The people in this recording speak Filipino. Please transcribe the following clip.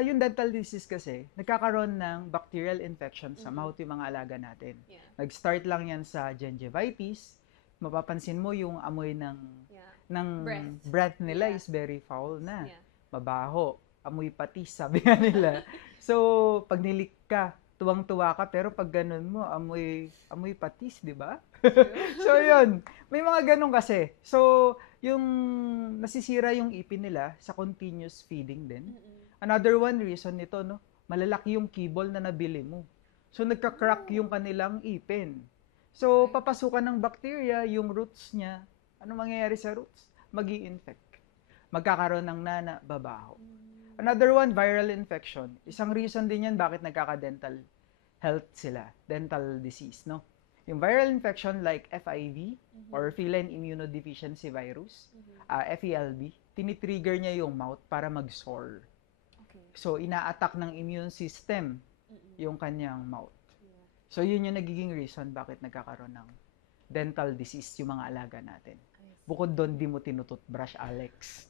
Yung dental disease kasi, nagkakaroon ng bacterial infection sa Mhm. mouth yung mga alaga natin. Yeah. Nag-start lang yan sa gingivitis. Mapapansin mo yung amoy Yeah. ng Breath. breath nila Yeah. is very foul na. Yeah. Mabaho. Amoy patis, sabi nga nila. So, pag nilik ka, tuwang-tuwa ka, pero pag ganun mo, amoy patis, di ba? True. So, yun. May mga ganun kasi. So, yung nasisira yung ipin nila sa continuous feeding din. Mm-mm. Another one reason nito, no, malalaki yung kibol na nabili mo. So, nagka-crack yung Oh. kanilang ipin. So, Okay. papasukan ng bacteria, yung roots niya. Ano mangyayari sa roots? Magi-infect. Magkakaroon ng nana, babaho. Mm. Another one, viral infection. Isang reason din yan bakit nagkaka-dental health sila, dental disease, no? Yung viral infection like FIV Mhm. or feline immunodeficiency virus, Mhm. FELV, tinitrigger niya yung mouth para mag-sore. Okay. So, ina-attack ng immune system Mm-mm. yung kanyang mouth. Yeah. So, yun yung nagiging reason bakit nagkakaroon ng dental disease yung mga alaga natin. I see. Bukod doon, di mo tinututbrush, Alex.